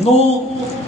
9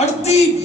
38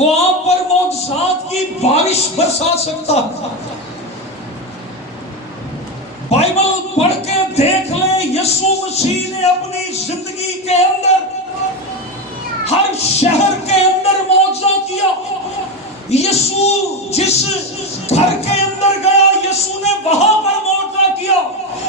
وہ آپ پر معجزات کی بارش برسا سکتا ہے۔ بائبل پڑھ کے دیکھ لیں، یسوع مسیح نے اپنی زندگی کے اندر ہر شہر کے اندر معجزہ کیا۔ یسوع جس گھر کے اندر گیا، یسوع نے وہاں پر معجزہ کیا۔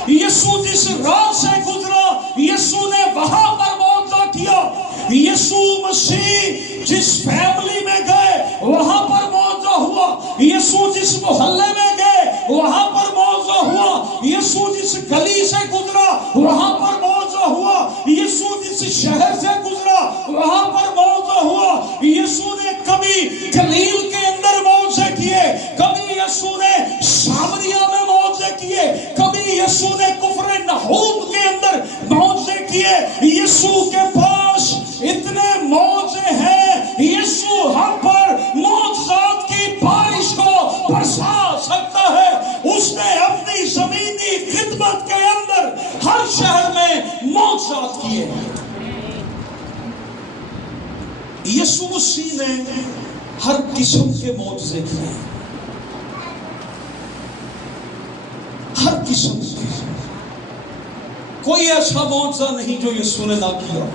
یسوع جس راہ سے گزرا، یسوع نے وہاں پر معجزہ کیا۔ یسوع مسیح جس فیملی میں گئے وہاں پر معجزہ ہوا۔ یسوع جس محلے میں گئے وہاں پر معجزہ ہوا۔ یسوع جس گلی سے گزرا وہاں پر معجزہ ہوا۔ یسوع جس شہر سے گزرا وہاں پر معجزہ ہوا۔ یسوع نے کبھی گلیل کے اندر معجزے کیے، کبھی یسوع نے سامریا میں معجزے کیے، کبھی یسوع نے کفر نحوم کے اندر معجزے کیے۔ یسوع کے پاس اتنے معجزے ہیں، یسوع ہم پر معجزات کی بارش کو برسا سکتا ہے۔ اس نے اپنی زمینی خدمت کے اندر ہر شہر میں معجزات کیے۔ یسوع مسیح نے ہر قسم کے معجزے کیے، ہر قسم کے۔ کوئی ایسا معجزہ نہیں جو یسوع نے نہ کیا۔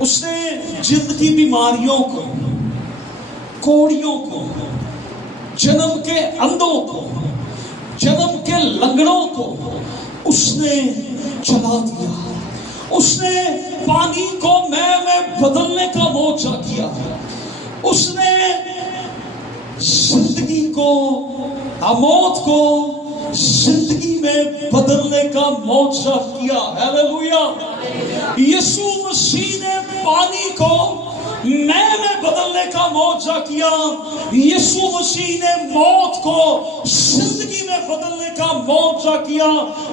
اس نے جلد کی بیماریوں کو، کوڑیوں کو، جنم کے اندھوں کو، جنم کے لنگڑوں کو اس نے چلا دیا۔ اس نے پانی کو میں بدلنے کا معجزہ کیا۔ اس نے زندگی کو، موت کو زندگی میں بدلنے کا معجزہ کیا۔ ہیلیلویا! یسوع مسیح نے پانی کو میں بدلنے کا معجزہ کیا۔ یسوع مسیح نے موت کو زندگی میں بدلنے کا معجزہ کیا۔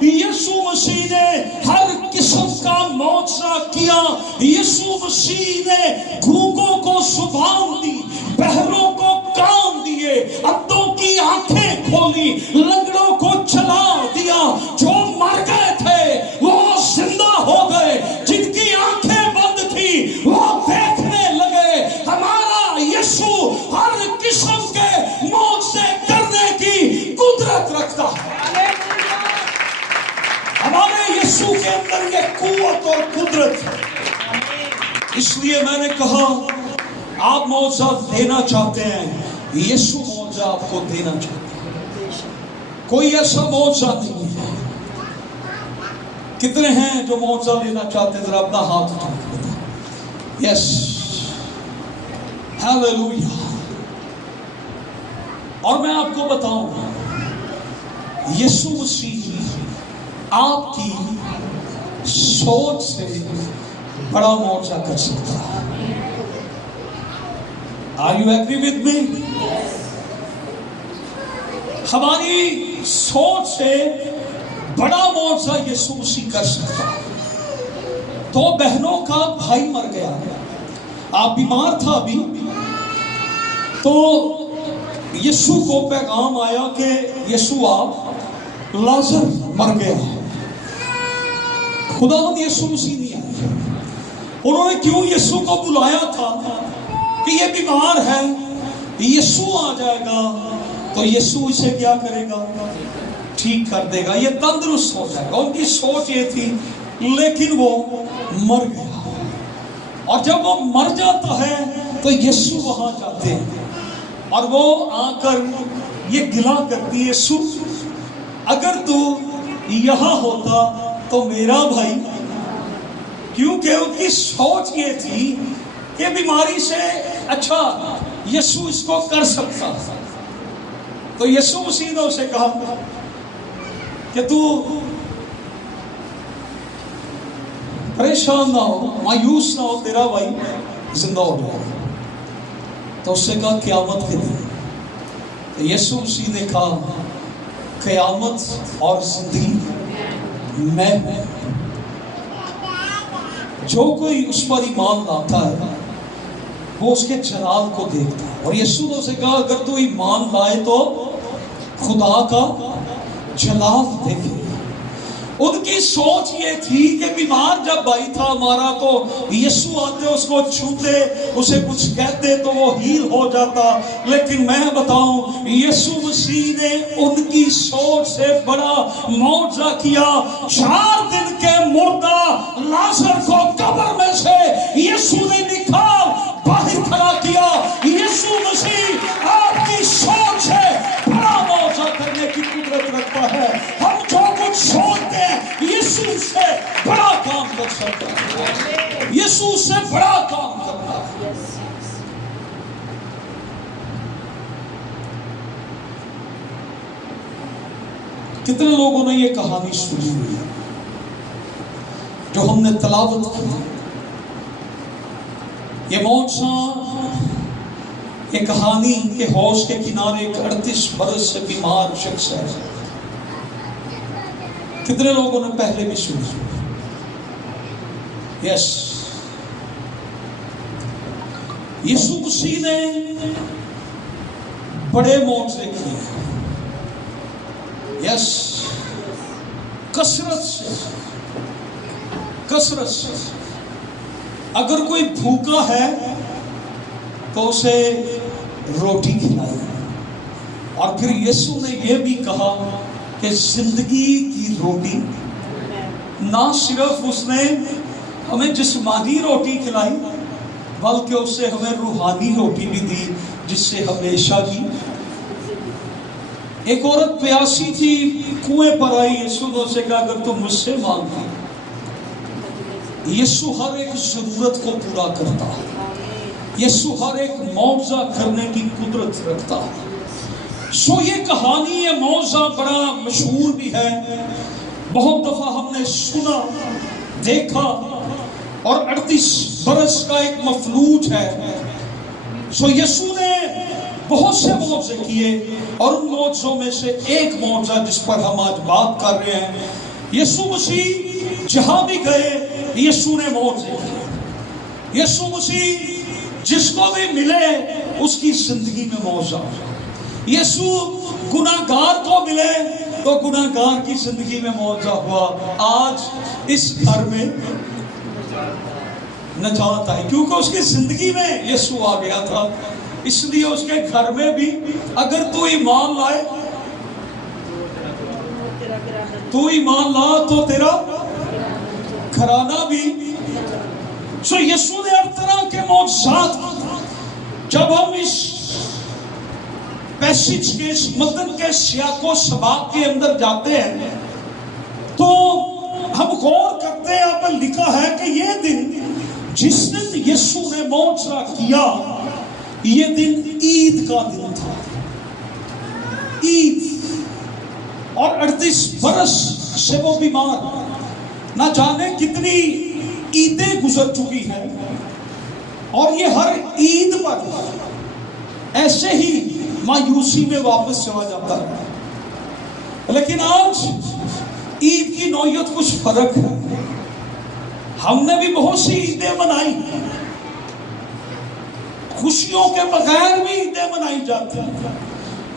یسوع مسیح نے ہر قسم کا معجزہ کیا۔ یسوع مسیح نے گونگوں کو زبان دی، بہروں کو کان دیے، اندھوں کی آنکھیں کھولی، لنگڑوں کو چلا دیا۔ جو مر گئے تھے وہ زندہ ہو گئے، جن کی آنکھیں بند تھی وہ دیکھنے لگے۔ ہمارا یسوع ہر قسم کے معجزے کرنے کی قدرت رکھتا ہے۔ ہمارے یسوع کے اندر یہ قوت اور قدرت ہے۔ اس لیے میں نے کہا آپ معجزہ دینا چاہتے ہیں، یسوع معجزہ آپ کو دینا چاہتے ہیں۔ کوئی ایسا معجزہ نہیں ہے۔ کتنے ہیں جو معجزہ لینا چاہتے ہیں؟ ذرا اپنا ہاتھ اٹھا کے بتائیں۔ یس، ہیلیلویا۔ اور میں آپ کو بتاؤں، یسوع مسیح آپ کی سوچ سے بڑا معجزہ کر سکتا ہے۔ Are you agree with me؟ ہماری سوچ سے بڑا معجزہ یسوع مسیح کر سکتا ہے۔ دو بہنوں کا بھائی مر گیا، آپ بیمار تھا ابھی، تو یسوع کو پیغام آیا کہ یسوع آپ، لازر مر گیا۔ خداوند یسوع مسیح نہیں آیا۔ انہوں نے کیوں یسوع کو بلایا تھا کہ یہ بیمار ہے، یسوع آ جائے گا تو یسوع اسے کیا کرے گا؟ ٹھیک کر دے گا، یہ تندرست ہو جائے گا۔ ان کی سوچ یہ تھی، لیکن وہ مر گیا۔ اور جب وہ مر جاتا ہے تو یسوع وہاں جاتے ہیں اور وہ آ کر یہ گلا کرتی ہے، یسوع اگر تو یہاں ہوتا تو میرا بھائی، کیونکہ ان کی سوچ یہ تھی کہ بیماری سے اچھا یسوع اس کو کر سکتا۔ تو یسوع مسیح نے اسے کہا کہ تو پریشان نہ ہو، مایوس نہ ہو، تیرا بھائی زندہ ہو جائے گا۔ تو اس سے کہا قیامت کے دن۔ تو یسوع مسیح نے کہا قیامت اور زندگی میں ہوں۔ جو کوئی اس پر ایمان لاتا ہے وہ اس کے جلال کو دیکھتا ہے۔ اور یسوع نے اسے کہا اگر تو ایمان لائے تو خدا کا جلال دیکھے۔ ان کی سوچ یہ تھی کہ بیمار جب بھائی تھا ہمارا تو یسوع آتے اس کو چھوتے اسے کچھ کہتے تو وہ ہیل ہو جاتا، لیکن میں بتاؤں یسوع مسیح نے ان کی سوچ سے بڑا معجزہ کیا۔ 4 دن کے مردہ لازر کو قبر میں سے یسوع نے نکال باہر کھڑا کیا۔ یسوع مسیح آپ کی سوچ سے بڑا معجزہ کرنے کی قدرت رکھتا ہے۔ ہم جو کچھ سوچتے ہیں یسوع سے بڑا کام کر سکتا ہے، یسوع سے بڑا کام کرتا ہے۔ کتنے لوگوں نے یہ کہانی سنی ہوئی ہے جو ہم نے تلاوت کی؟ یہ معجزہ، یہ کہانی کہ حوض کے کنارے ایک 38 برس سے بیمار شخص ہے، کتنے لوگوں نے پہلے بھی سنی؟ یس، یسوع مسیح نے بڑے معجزے کیے، یس، کثرت سے۔ اگر کوئی بھوکا ہے تو اسے روٹی کھلائی، اور پھر یسوع نے یہ بھی کہا کہ زندگی کی روٹی، نہ صرف اس نے ہمیں جسمانی روٹی کھلائی بلکہ اس سے ہمیں روحانی روٹی بھی دی جس سے ہمیشہ کی۔ ایک عورت پیاسی تھی، کنویں پر آئی، یسوع نے اسے کہا اگر تم مجھ سے مانگی۔ یسوع ہر ایک ضرورت کو پورا کرتا ہے، یسوع ہر ایک معجزہ کرنے کی قدرت رکھتا ہے۔ یہ کہانی، یہ معجزہ بڑا مشہور بھی ہے، بہت دفعہ ہم نے سنا، دیکھا، اور 38 برس کا ایک مفلوج ہے۔ یسوع نے بہت سے معجزے کیے، اور ان معجزوں میں سے ایک معجزہ جس پر ہم آج بات کر رہے ہیں، یسوع مسیح جہاں بھی گئے یسوع نے معجزے کیے۔ یسوع مسیح جس کو بھی ملے اس کی زندگی میں معجزہ۔ یسوع گناہگار کو ملے تو گناہگار کی زندگی میں معجزہ ہوا۔ آج اس گھر میں نجات آئی کیونکہ اس کی زندگی میں یسوع آ گیا تھا، اس لیے اس کے گھر میں بھی اگر تو ایمان لائے، تو ایمان لا تو تیرا گھرانہ بھی۔ یسوع نے ہر طرح کے معجزات، جب ہم اس پیسج کے، اس متن کے سیاق و سباق کے اندر جاتے ہیں تو ہم غور کرتے ہیں، یہاں پر لکھا ہے کہ یہ دن جس دن یسوع نے معجزہ کیا، یہ دن عید کا دن تھا، عید۔ اور 38 برس سے وہ بیمار، نہ جانے کتنی عیدیں گزر چکی ہیں، اور یہ ہر عید پر ایسے ہی مایوسی میں واپس چلا جاتا ہے۔ لیکن آج عید کی نوعیت کچھ فرق ہے۔ ہم نے بھی بہت سی عیدیں منائی، خوشیوں کے بغیر بھی عیدیں منائی جاتی ہیں،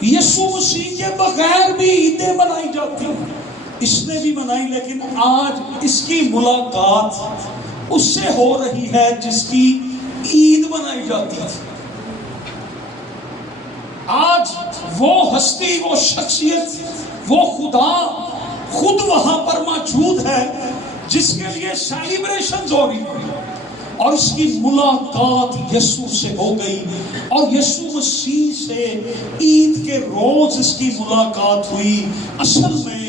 یسوع مسیح کے بغیر بھی عیدیں منائی جاتی ہیں، اس نے بھی منائی، لیکن آج اس کی ملاقات اس سے ہو رہی ہے جس کی عید منائی جاتی تھی۔ آج وہ ہستی، وہ شخصیت، وہ خدا خود وہاں پر موجود ہے جس کے لیے سیلیبریشنز ہو رہی ہیں، اور اس کی ملاقات یسوع سے ہو گئی، اور یسوع مسیح سے عید کے روز اس کی ملاقات ہوئی۔ اصل میں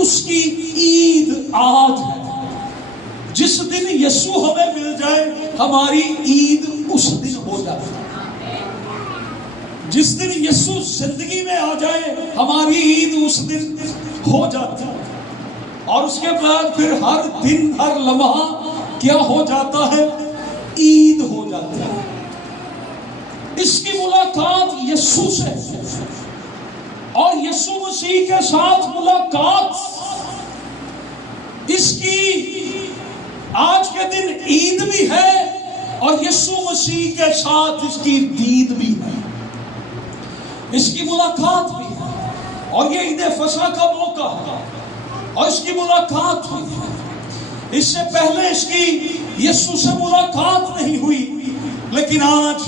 اس کی عید آج ہے۔ جس دن یسوع ہمیں مل جائے ہماری عید اس دن ہو جاتی ہے۔ جس دن یسوع زندگی میں آ جائے ہماری عید اس دن ہو جاتی ہے، اور اس کے بعد پھر ہر دن، ہر لمحہ کیا ہو جاتا ہے؟ عید ہو جاتی ہے۔ اس کی ملاقات یسوع سے، اور یسوع مسیح کے ساتھ ملاقات، اس کی آج کے دن عید بھی ہے، اور یسوع مسیح کے ساتھ اس کی دید بھی ہے، اس کی ملاقات بھی ہے، اور یہ عید فصح کا موقع ہے۔ اور اس کی ملاقات ہوئی. اس سے پہلے اس کی یسوع سے ملاقات نہیں ہوئی، لیکن آج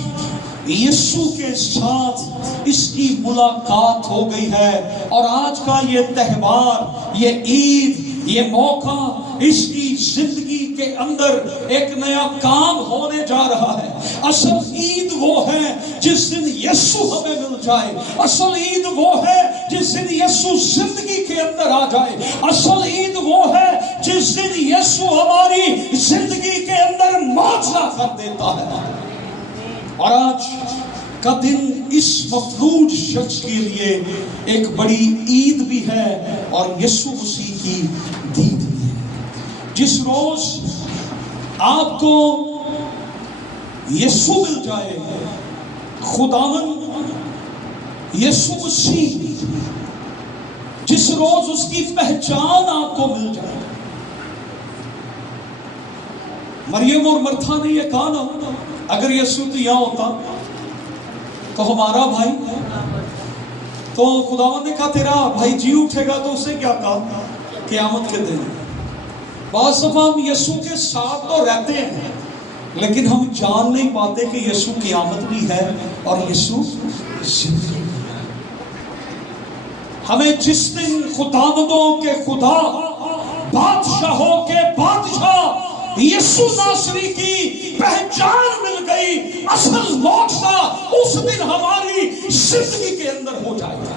یسوع کے ساتھ اس کی ملاقات ہو گئی ہے. اور آج کا یہ تہوار، یہ عید، یہ موقع اس کی زندگی کے اندر ایک نیا کام ہونے جا رہا ہے. اصل عید وہ ہے جس دن یسوع ہمیں مل جائے. اصل عید وہ ہے جس دن یسوع زندگی کے اندر آ جائے. اصل عید وہ ہے جس دن یسوع ہماری زندگی کے اندر معجزہ کر دیتا ہے. اور آج کا دن اس مفلوج شخص کے لیے ایک بڑی عید بھی ہے اور یسوع مسیح کی دید بھی ہے. جس روز آپ کو یسوع مل جائے، خداوند یسوع مسیح، جس روز اس کی پہچان آپ کو مل جائے. مریم اور مرتھا نے یہ کہا نا، اگر یسوع تو یہاں ہوتا تو ہمارا بھائی، تو خداوند نے کہا تیرا بھائی جی اٹھے گا، تو اسے کیا کہا؟ قیامت کے دن. بعض دفعہ ہم یسوع کے ساتھ تو رہتے ہیں، لیکن ہم جان نہیں پاتے کہ یسوع قیامت بھی ہے اور یسوع زندگی بھی ہے. ہمیں جس دن خداوندوں کے خدا، بادشاہوں کے بادشاہ یسوع ناصری کی پہچان مل گئی، اصل معجزہ اس دن ہماری زندگی کے اندر ہو جائے گا.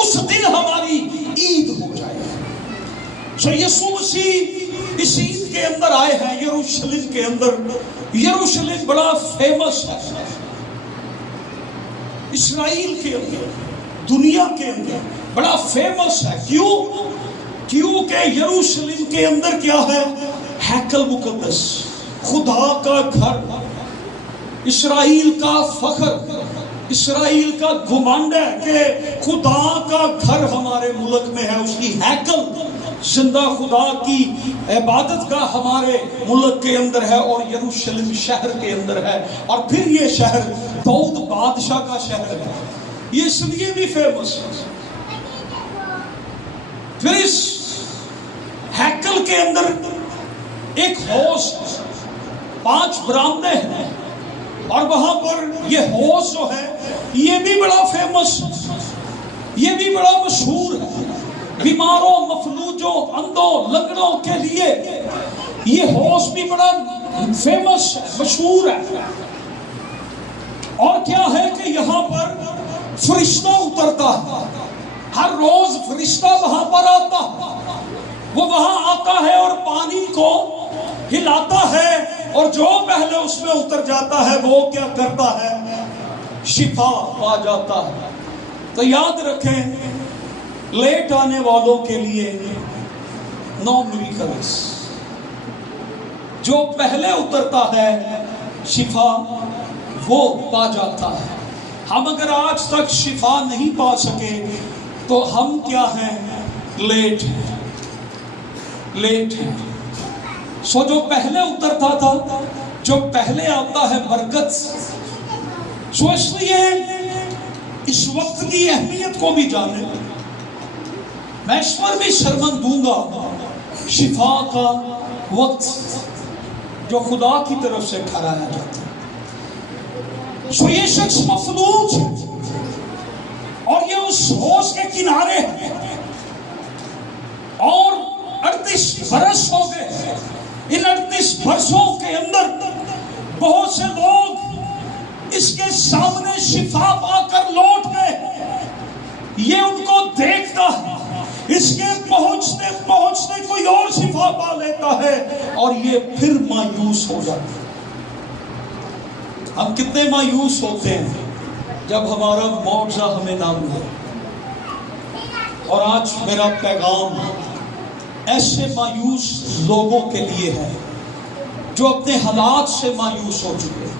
اس دن ہماری عید ہو جائے گا. سو یسوع مسیح اس عید کے اندر آئے ہیں یروشلم کے اندر. یروشلم بڑا فیمس ہے اسرائیل کے اندر، دنیا کے اندر بڑا فیمس ہے. کیونکہ یروشلم کے اندر کیا ہے؟ ہیکل مقدس، خدا کا گھر، اسرائیل کا فخر، اسرائیل کا گھمنڈ ہے کہ خدا کا گھر ہمارے ملک میں ہے. اس کی ہیکل، زندہ خدا کی عبادت کا ہمارے ملک کے اندر ہے اور یروشلم شہر کے اندر ہے. اور پھر یہ شہر داؤد بادشاہ کا شہر ہے، یہ اس لیے بھی فیمس ہے. پھر اس ہیکل کے اندر ایک حوض، 5 برآمدے ہیں، اور وہاں پر یہ حوض جو ہے یہ بھی بڑا فیمس، یہ بھی بڑا مشہور ہے. بیماروں، مفلوجوں، اندھوں، لنگڑوں کے لیے یہ حوض بھی بڑا فیمس ہے، مشہور ہے. اور کیا ہے کہ یہاں پر فرشتہ اترتا ہے، ہر روز فرشتہ وہاں پر آتا ہے. وہ وہاں آتا ہے اور پانی کو ہلاتا ہے، اور جو پہلے اس میں اتر جاتا ہے وہ کیا کرتا ہے؟ شفا پا جاتا ہے. تو یاد رکھیں، لیٹ آنے والوں کے لیے نو میریکلز. جو پہلے اترتا ہے شفا وہ پا جاتا ہے. ہم اگر آج تک شفا نہیں پا سکے تو ہم کیا ہیں؟ لیٹ ہیں، لیٹ ہیں. سو جو پہلے اترتا تھا، جو پہلے آتا ہے برکت. سو اس لیے اس وقت کی اہمیت کو بھی جانے. میں اس پر بھی سرمن دوں گا، شفا کا وقت جو خدا کی طرف سے ٹھہرایا جاتا ہے. سو یہ شخص مفلوج ہے اور یہ اس حوض کے کنارے ہے، اور 38 برس ہو گئے. ان 38 برسوں کے اندر بہت سے لوگ اس کے سامنے شفا پا کر لوٹ گئے. یہ ان کو دیکھتا ہے، اس کے پہنچتے پہنچتے کوئی اور شفا پا لیتا ہے اور یہ پھر مایوس ہو جاتا ہے. ہم کتنے مایوس ہوتے ہیں جب ہمارا معجزہ ہمیں نہ ملے. اور آج میرا پیغام ایسے مایوس لوگوں کے لیے ہے جو اپنے حالات سے مایوس ہو چکے ہیں،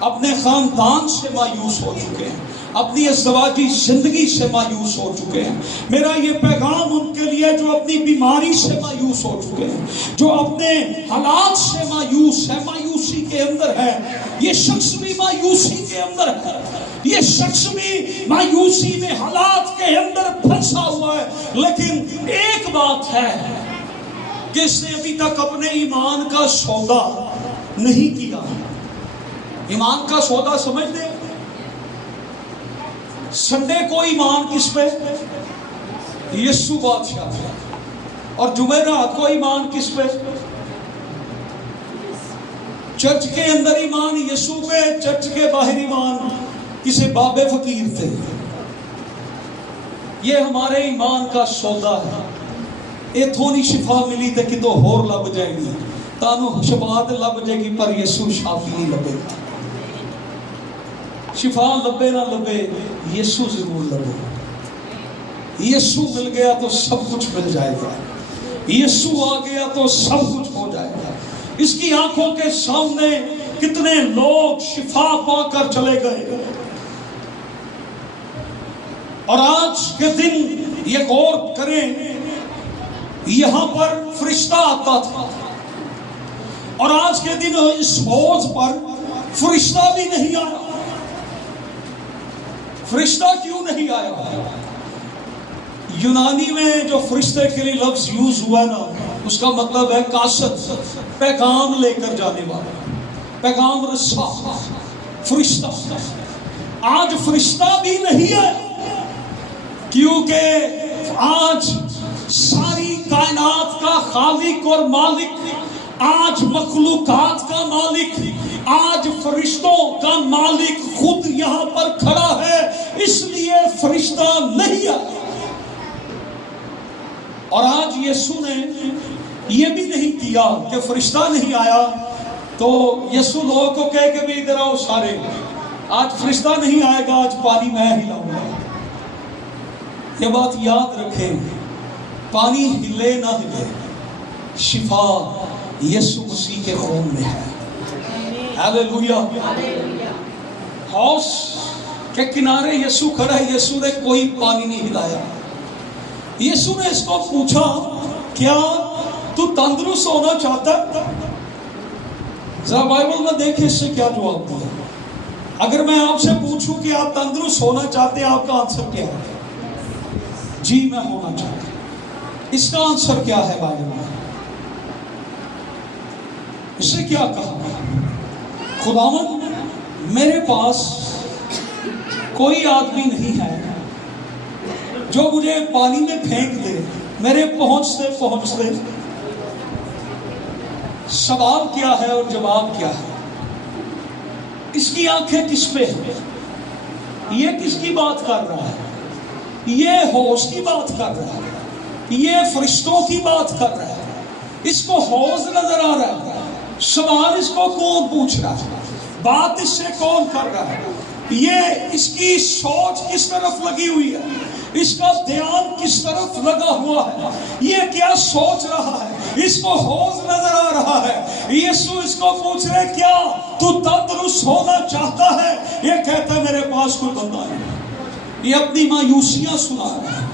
اپنے خاندان سے مایوس ہو چکے ہیں، اپنی ازدواجی زندگی سے مایوس ہو چکے ہیں. میرا یہ پیغام ان کے لیے جو اپنی بیماری سے مایوس ہو چکے ہیں, جو اپنے حالات سے مایوس ہے, مایوسی کے اندر ہے. یہ شخص بھی مایوسی کے اندر ہے, یہ شخص بھی مایوسی میں حالات کے اندر پھنسا ہوا ہے. لیکن ایک بات ہے کہ اس نے ابھی تک اپنے ایمان کا سودا نہیں کیا. ایمان کا سودا سمجھ دیں, سنڈے کو ایمان کس پہ؟ یسوع بادشاہ پہ. اور جمعرات کو ایمان کس پہ؟ چرچ کے اندر ایمان یسوع پہ, چرچ کے باہر ایمان کسی بابے فقیر تھے. یہ ہمارے ایمان کا سودا ہے. اتوں نہیں شفا ملی تو کتوں ہور لب جائے گی, تانوں شفا تے لب جائے گی, پر یسوع شافی نہیں لبے. شفا لبے نہ لبے, یسوع ضرور لبے. یسوع مل گیا تو سب کچھ مل جائے گا. یسوع آ گیا تو سب کچھ ہو جائے گا. اس کی آنکھوں کے سامنے کتنے لوگ شفا پا کر چلے گئے. اور آج کے دن یہ غور کریں, یہاں پر فرشتہ آتا تھا, اور آج کے دن اس حوض پر فرشتہ بھی نہیں آیا. فرشتہ کیوں نہیں آیا؟ یونانی میں جو فرشتے کے لیے لفظ یوز ہوا نا, اس کا مطلب ہے قاصد, پیغام لے کر جانے والا, پیغام رسا, فرشتہ. آج فرشتہ بھی نہیں ہے, کیونکہ آج ساری کائنات کا خالق اور مالک, آج مخلوقات کا مالک, آج فرشتوں کا مالک خود یہاں پر کھڑا ہے. اس لیے فرشتہ نہیں آیا. اور آج یسوع نے یہ بھی نہیں کیا کہ فرشتہ نہیں آیا تو یسوع لوگوں کو کہے کہ بھی ادھر آؤ سارے, آج فرشتہ نہیں آئے گا, آج پانی میں ہلاؤں گا. یہ بات یاد رکھیں, پانی ہلے نہ ہلے, شفا یسوع مسیح کے خون میں ہے. ہاللیلویا. حوض کے کنارے یسوع کھڑا ہے, یسوع نے کوئی پانی نہیں ہلایا. یسوع نے اس کو پوچھا, کیا تو تندرست ہونا چاہتا ہے؟ ذرا بائبل میں دیکھیں اس سے کیا جواب دیا. اگر میں آپ سے پوچھوں کہ آپ تندرست ہونا چاہتے ہیں, آپ کا آنسر کیا ہے؟ جی میں ہونا چاہتا ہوں. اس کا آنسر کیا ہے بائبل میں؟ اس نے کیا کہا؟ خداوند میرے پاس کوئی آدمی نہیں ہے جو مجھے پانی میں پھینک دے میرے پہنچتے پہنچتے. سوال کیا ہے اور جواب کیا ہے؟ اس کی آنکھیں کس پہ ہیں؟ یہ کس کی بات کر رہا ہے؟ یہ حوض کی بات کر رہا ہے, یہ فرشتوں کی بات کر رہا ہے. اس کو حوض نظر آ رہا ہے. سوال اس کو کون پوچھ رہا ہے؟ بات اس سے کون کر رہا ہے؟ یہ اس کی سوچ کس طرف لگی ہوئی ہے؟ اس کا دھیان کس طرف لگا ہوا ہے؟ یہ کیا سوچ رہا ہے؟ اس کو حوض نظر آ رہا ہے. یسوع اس کو پوچھ رہے, کیا تو تندرست ہونا چاہتا ہے؟ یہ کہتا ہے میرے پاس کوئی بندہ نہیں. یہ اپنی مایوسیاں سنا رہا ہے,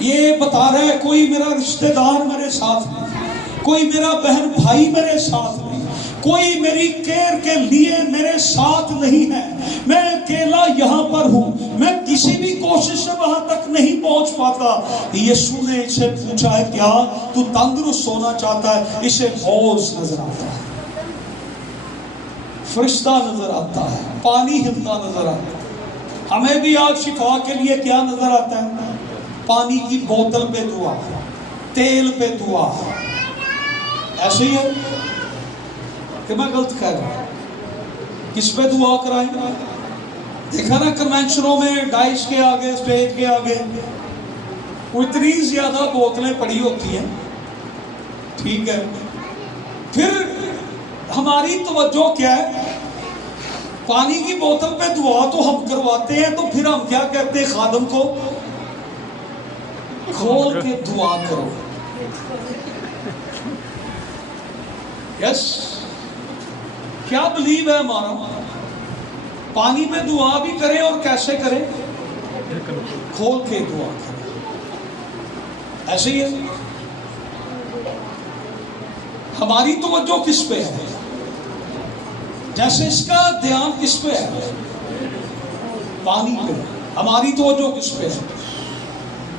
یہ بتا رہا ہے کوئی میرا رشتہ دار میرے ساتھ نہیں, کوئی میرا بہن بھائی میرے ساتھ نہیں, کوئی میری کیئر کے لیے میرے ساتھ نہیں ہے. میں اکیلا یہاں پر ہوں, میں کسی بھی کوشش سے وہاں تک نہیں پہنچ پاتا. یسوع نے اسے پوچھا ہے, کیا تو تندرست ہونا چاہتا ہے؟ اسے حوض نظر آتا ہے, فرشتہ نظر آتا ہے, پانی ہلتا نظر آتا ہے. ہمیں بھی آج شفا کے لیے کیا نظر آتا ہے؟ پانی کی بوتل پہ دعا, تیل پہ دعا. ایسے ہی ہے کہ میں غلط کہہ رہا ہوں؟ کس پہ دعا کرائیں؟ دیکھا نا کنونشنوں میں ڈائش کے آگے, اسٹیج کے آگے اتنی زیادہ بوتلیں پڑی ہوتی ہیں, ٹھیک ہے. پھر ہماری توجہ کیا ہے؟ پانی کی بوتل پہ دعا تو ہم کرواتے ہیں, تو پھر ہم کیا کہتے ہیں خادم کو؟ کھول کے دعا کرو. یس, کیا بلیو ہے ہمارا پانی میں دعا بھی کریں اور کیسے کریں؟ کھول کے دعا کریں. ایسے ہی ہے. ہماری توجہ کس پہ ہے؟ جیسے اس کا دھیان کس پہ ہے؟ پانی پہ. ہماری توجہ کس پہ ہے؟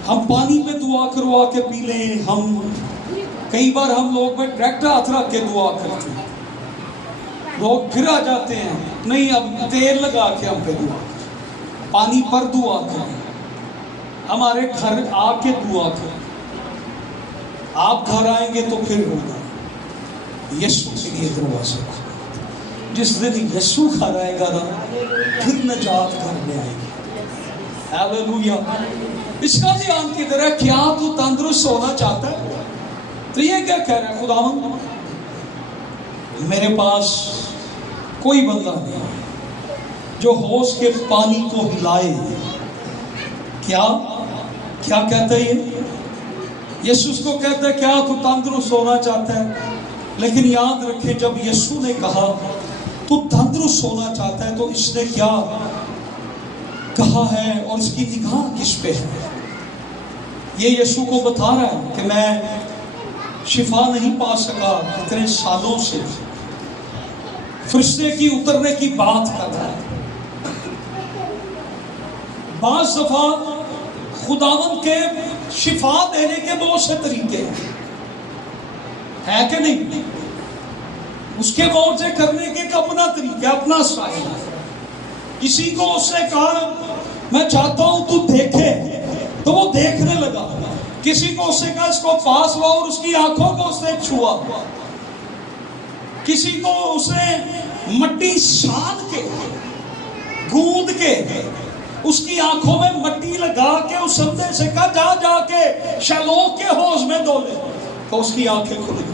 ہم پانی پہ دعا کروا کے پی لیں. ہم کئی بار ہم لوگ میں ڈائریکٹ ہاتھ رکھ کے دعا کرتے ہیں. لوگ پھر آ جاتے ہیں, نہیں اب تیل لگا کے ہم پہ دعا کریں, پانی پر دعا کریں. ہمارے گھر آ کے دعا کریں. آپ گھر آئیں گے تو پھر ہوگا. یسوع کے لیے دروازہ. جس دن یسوع گھر آئے گا نا, پھر نجات کرنے آئے گی. ہاللویا. اس کا دھیان کدھر ہے؟ کیا تو تندرست ہونا چاہتا ہے؟ تو یہ کیا کہہ رہا ہے خداوند؟ میرے پاس کوئی بندہ نہیں جو ہوش کے پانی کو ہلائے. کیا کہتا ہے یہ؟ یسوع کو کہتا ہے کیا تو تندرست ہونا چاہتا ہے؟ لیکن یاد رکھیں, جب یسوع نے کہا تو تندرست ہونا چاہتا ہے تو اس نے کیا کہا ہے اور اس کی نگاہ کس پہ ہے؟ یہ یسوع کو بتا رہا ہے کہ میں شفا نہیں پا سکا اتنے سالوں سے. فرشتے کی اترنے کی بات کر رہا ہے. بعض دفعہ خداوند کے شفا دینے کے بہت سے طریقے ہیں کہ نہیں؟ اس کے معجزے کرنے کے ایک اپنا طریقہ, اپنا سٹائل ہے. کسی کو اس نے کہا میں چاہتا ہوں تو دیکھے, تو وہ دیکھنے لگا. کسی کو اس نے کہا اس کو پاس لاؤ, اور اس کی آنکھوں کو اس نے چھوا. کسی کو اس نے مٹی سان کے گوند کے اس کی آنکھوں میں مٹی لگا کے اس اندھے سے کہا جا کے شیلوہ کے حوض میں دو لے, تو اس کی آنکھیں کھل گئی.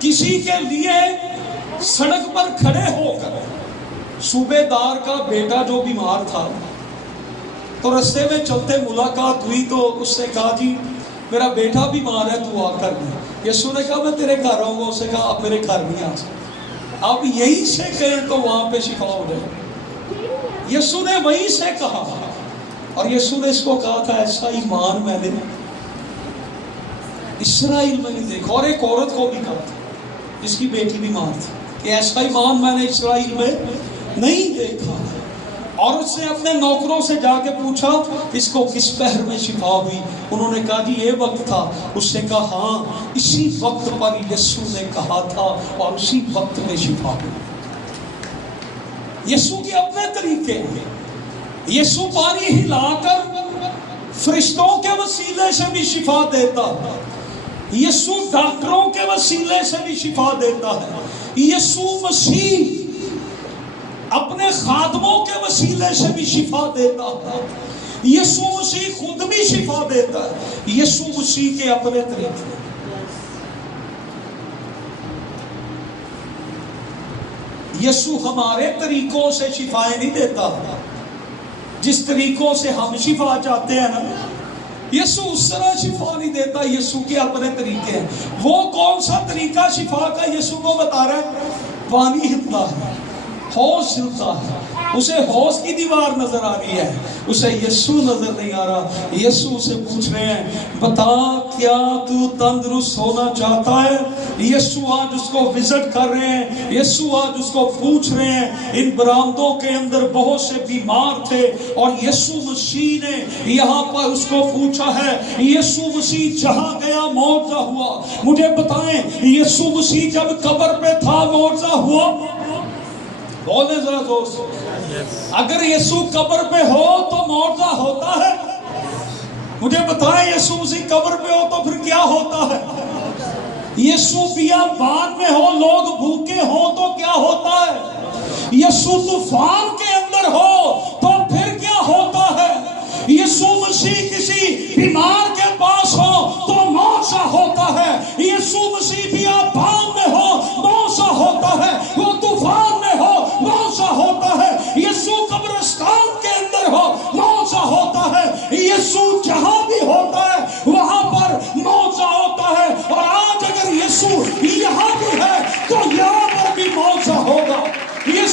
کسی کے لیے سڑک پر کھڑے ہو کر, صوبے دار کا بیٹا جو بیمار تھا, تو رستے میں چلتے ملاقات ہوئی, تو اس نے کہا جی میرا بیٹا بیمار ہے تو آ کر دے. یسوع نے کہا میں تیرے گھر آؤں گا. اس نے کہا آپ میرے گھر نہیں آ سکتے, آپ یہیں سے کہیں تو وہاں پہ شفا ہو جائے. یسوع نے وہیں سے کہا, اور یسوع نے اس کو کہا تھا ایسا ایمان میں نے اسرائیل میں نہیں دیکھا. اور ایک عورت کو بھی کہا تھا جس کی بیٹی بیمار تھی کہ ایسا ایمان میں نے اسرائیل میں نہیں دیکھا. اور اس نے اپنے نوکروں سے جا کے پوچھا اس کو کس پہر میں شفا ہوئی؟ انہوں نے کہا جی یہ وقت تھا. اس نے کہا ہاں اسی وقت پر یسوع نے کہا تھا اور اسی وقت میں شفا ہوئی. یسوع کے اپنے طریقے ہیں. یسوع پانی ہلا کر فرشتوں کے وسیلے سے بھی شفا دیتا ہے. یسوع ڈاکٹروں کے وسیلے سے بھی شفا دیتا ہے. یسوع مسیح اپنے خادموں کے وسیلے سے بھی شفا دیتا ہے. یسوع مسیح خود بھی شفا دیتا ہے. یسوع مسیح کے اپنے طریقے. یسوع ہمارے طریقوں سے شفائیں نہیں دیتا. جس طریقوں سے ہم شفا چاہتے ہیں نا, یسوع اس طرح شفا نہیں دیتا. یسوع کے اپنے طریقے ہیں. وہ کون سا طریقہ شفا کا یسوع کو بتا رہا ہے؟ پانی ہلتا ہے, ہوش ہلتا ہے. اسے ہوش کی دیوار نظر آ رہی ہے, اسے یسوع نظر نہیں آ رہا. یسوع سے پوچھ رہے ہیں بتا کیا تو تندرست ہونا چاہتا ہے؟ یسوع آج اس کو وزٹ کر رہے ہیں. یسوع آج اس کو پوچھ رہے ہیں. ان برآمدوں کے اندر بہت سے بیمار تھے اور یسوع مسیح نے یہاں پر اس کو پوچھا ہے. یسوع مسیح جہاں گیا معجزہ ہوا. مجھے بتائیں یسوع مسیح جب قبر پہ تھا معجزہ ہوا؟ بولے ذرا دوست, اگر یسوع قبر پہ ہو تو معجزہ ہوتا ہے. مجھے بتائیں یسوع مسیح قبر پہ ہو تو پھر کیا ہوتا ہے؟ یسوع بیابان میں ہو, لوگ بھوکے ہوں تو کیا ہوتا ہے؟ یسوع طوفان کے اندر ہو تو پھر کیا ہوتا ہے؟ یسوع مسیح کسی بیمار کے پاس ہو تو معجزہ ہوتا ہے. یسوع مسیح بیابان میں ہو معجزہ ہوتا ہے. وہ طوفان میں ہو معجزہ ہوتا ہے. یسوع قبرستان کے اندر ہو معجزہ ہوتا ہے. یسوع جہاں بھی ہوتا ہے وہاں پر معجزہ ہوتا ہے. اور آج اگر یسوع یہاں بھی ہے تو یہاں پر بھی معجزہ ہوگا.